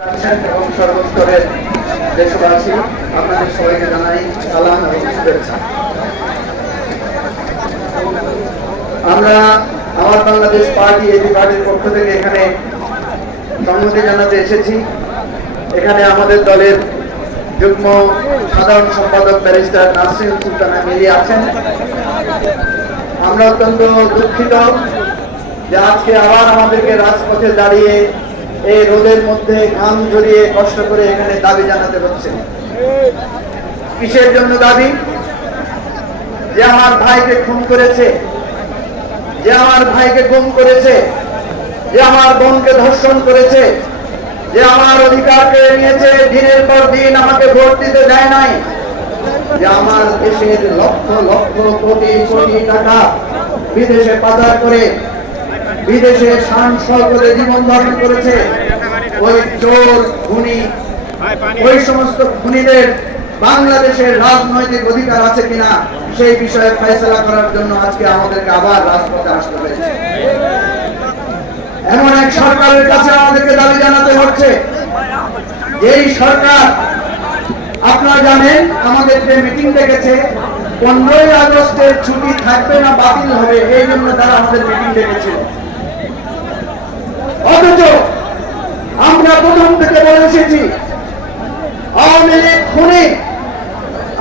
এবং সর্বস্তরের দেশবাসী আপনাদের সবাইকে জানাই সালাম এবং শুভেচ্ছা। আমরা আমার বাংলাদেশ পার্টি এবি পার্টির পক্ষ থেকে এখানে সংহতি জানাতে এসেছি। এখানে আমাদের দলের যুগ্ম সাধারণ সম্পাদক ব্যারিস্টার নাসরিন সুলতানা মিলি আছেন। আমরা অত্যন্ত দুঃখিত যে আজকে আবার আমাদেরকে রাজপথে দাঁড়িয়ে এই রোদের মধ্যে ঘাম ঝরিয়ে কষ্ট করে এখানে দাবি জানাতে হচ্ছে। কিসের জন্য দাবি? যে আমার ভাইকে খুন করেছে, যে আমার ভাইকে গুম করেছে, যে আমার বোনকে ধর্ষণ করেছে, যে আমার অধিকার কেড়ে নিয়েছে, দিনের পর দিন আমাকে ভোট দিতে দেয় নাই, যে আমার দেশের লক্ষ লক্ষ কোটি কোটি টাকা বিদেশে পাচার করে বিদেশে শান শৌকতে জীবন ধারণ করেছে, ওই চোর খুনি, ওই সমস্ত খুনিদের বাংলাদেশের রাজনৈতিক অধিকার আছে কিনা সেই বিষয়ে ফয়সালা করার জন্য আজকে আমাদেরকে আবার রাজপথে আসতে হয়েছে। এমন এক সরকারের কাছে আমাদেরকে দাবি জানাতে হচ্ছে, যেই সরকার আপনারা জানেন আমাদের যে মিটিং ডেকেছে 15ই আগস্টের ছুটি থাকবে না বাতিল হবে, এই জন্য তারা আমাদের মিটিং ডেকেছিল। অথচ আমরা প্রথম থেকে বলে এসেছি আওয়ামী লীগ খুনি,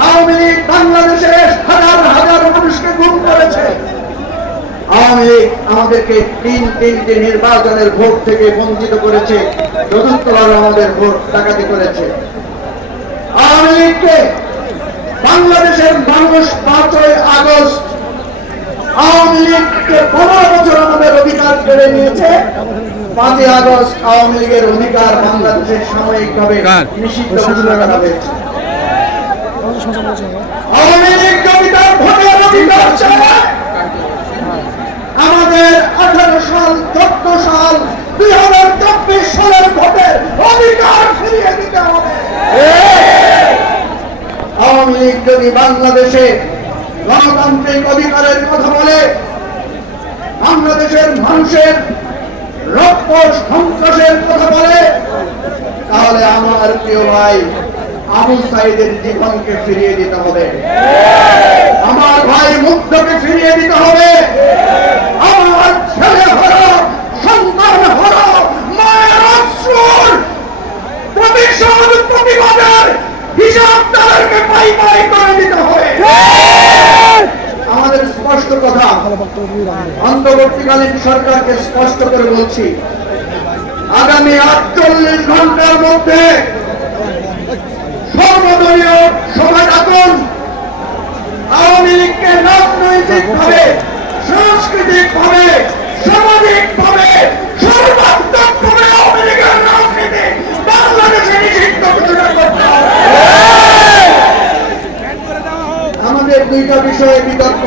আওয়ামী লীগ বাংলাদেশের হাজার হাজার মানুষকে গুম করেছে, আওয়ামী লীগ আমাদেরকে তিনটি নির্বাচনের ভোট থেকে বঞ্চিত করেছে, চতুর্থবার আমাদের ভোট ডাকাতি করেছে। আওয়ামী লীগকে বাংলাদেশের মানুষ 5ই আগস্ট আওয়ামী লীগকে 15 বছর আমাদের অধিকার কেড়ে নিয়েছে। 5ই আগস্ট আওয়ামী লীগের অধিকার বাংলাদেশের সাময়িকভাবে নিষিদ্ধ ঘোষণা করা হয়েছে। আওয়ামী লীগ জমিদার ভোটের অধিকার চায় আমাদের 18 সাল 14 সাল 2024 সালের ভোটের অধিকার ফিরিয়ে দিতে হবে। আওয়ামী লীগ যদি বাংলাদেশে গণতান্ত্রিক অধিকারের কথা বলে, বাংলাদেশের মানুষের রক্ত সন্ত্রাসের কথা বলে, তাহলে আমার প্রিয় ভাই আবু সাইদের জীবনকে ফিরিয়ে দিতে হবে, আমার ভাই মুগ্ধকে ফিরিয়ে দিতে হবে, আমার ছেলে হলো সন্তান হলো মায়ের অশ্রুর প্রতিশোধ প্রতিবাদের হিসাব তাদেরকে পাই পাই করে দিতে হবে। আমাদের স্পষ্ট কথা, অন্তর্বর্তীকালীন সরকারকে স্পষ্ট করে বলছি, আগামী 48 ঘন্টার মধ্যে সর্বদলীয় সভা ডাকুন। আওয়ামী লীগকে রাজনৈতিকভাবে, সাংস্কৃতিকভাবে, সামাজিকভাবে, সর্বাত্মকভাবে আওয়ামী লীগের রাজনীতি বাংলাদেশে নিষিদ্ধ ঘোষণা করতে হবে। আমাদের দুইটা বিষয়ে বিতর্ক,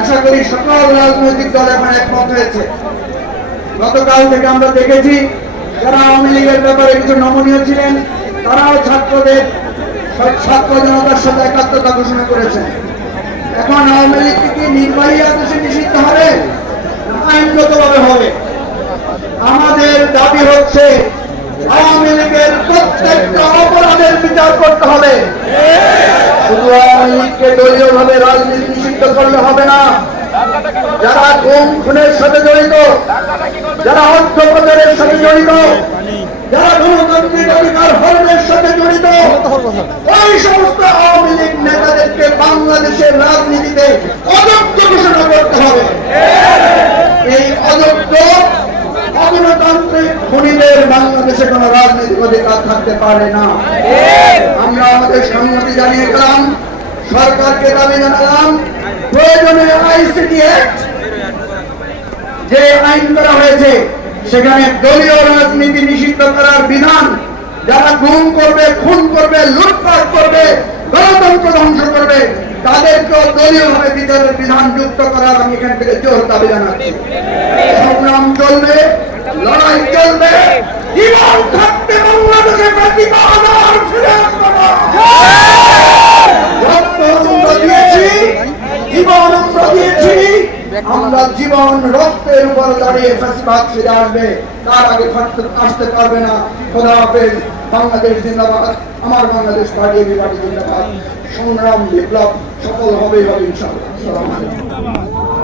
আশা করি সকল রাজনৈতিক দল এখন একমত হয়েছে। গতকাল থেকে আমরা দেখেছি যারা আওয়ামী লীগের ব্যাপারে কিছু নমনীয় ছিলেন তারাও ছাত্র জনতার সাথে একাত্মতা ঘোষণা করেছেন। এখন আওয়ামী লীগ কি নির্বাহী আদেশে নিষিদ্ধ হবে, আইনগতভাবে হবে? আমাদের দাবি হচ্ছে আওয়ামী লীগের প্রত্যেকটা অপরাধের বিচার করতে হবে। শুধু আওয়ামী লীগকে দলীয়ভাবে রাজনীতি নিষিদ্ধ করলে হবে না। যারা গুম খুনের সাথে জড়িত, যারা অর্থ পাচারের সাথে জড়িত, যারা গণতান্ত্রিক অধিকার হরণের সাথে জড়িত, ওই সমস্ত আওয়ামী লীগ নেতাদেরকে বাংলাদেশের রাজনীতিতে অযোগ্য ঘোষণা করতে হবে। এই অযোগ্য অগণতান্ত্রিক খুনিদের বাংলাদেশে কোন রাজনৈতিক অধিকার থাকতে পারে না। আমরা আমাদের সম্মতি জানিয়ে গেলাম, সরকারকে দাবি জানালাম, প্রয়োজনে আইসিটি অ্যাক্ট যে আইন করা হয়েছে সেখানে দলীয় রাজনীতি নিষিদ্ধ করার বিধান, যারা গুম করবে, খুন করবে, লুটপাট করবে, গণতন্ত্র ধ্বংস করবে, তাদেরকেও দলীয়ভাবে বিচারের বিধান যুক্ত করার আমি এখান থেকে জোর দাবি জানাচ্ছি। সংগ্রাম চলবে, লড়াই চলবে, জীবন থাকতে বাংলাদেশের প্রতি আবার ফিরে আসবো না। রক্ত আমরা দিয়েছি, জীবন আমরা দিয়েছি, আমরা জীবন রক্তের উপর দাঁড়িয়ে ফ্যাসিবাদ ফিরে আসবে, তার আগে আসতে পারবে না। খোদা হাফেজ। বাংলাদেশ জিন্দাবাদ। আমার বাংলাদেশ পার্টি জিন্দাবাদ। সংগ্রাম বিপ্লব সফল হবে ইনশাআল্লাহ। আসসালামু আলাইকুম।